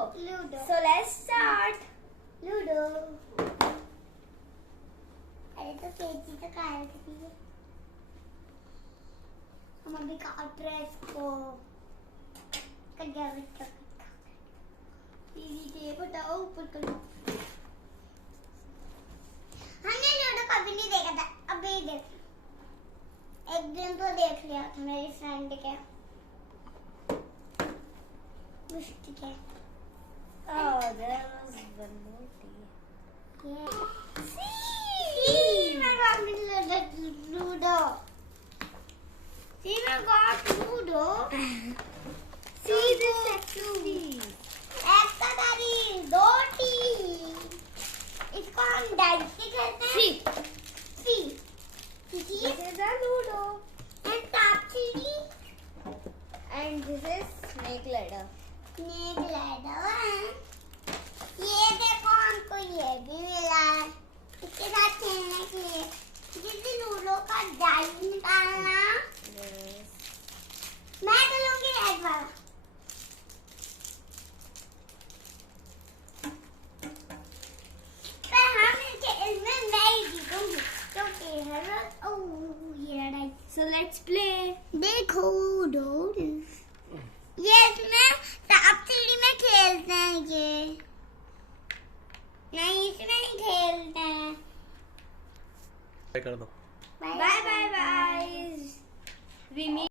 Ludo. So let's start. Ludo. अरे तो KG तो काट दी है। हम अभी काट रहे हैं इसको। कट गया बच्चा। दीदी टेप हटाओ ऊपर करो। हमने लूडो कभी नहीं देखा था, अभी देख। एक दिन तो देख लिया था मेरी फ्रेंड के। मुश्किल है। Oh, there was one more tea. Yeah. See, my God, Ludo. See, my God, Ludo. See this actually. Extra तारी दो टी। इसको हम डाइस से खेलते हैं। See. This is a Ludo. And top CD. And this is snake ladder. Snake ladder. ये देखो हमको ये भी मिला है इसके साथ खेलने के लिए। जिसे लूडो का डाइस निकालना। Yes. मैं तो लूंगी रेड वाला। पर हम इसमें मैं ही जीतूंगी क्योंकि ये डाइस। So let's play. देखो डोर ये इसमें सांप सीढ़ी में खेलते हैं ये। नहीं इसमें ही खेलते हैं। कर दो। Bye bye bye. We meet.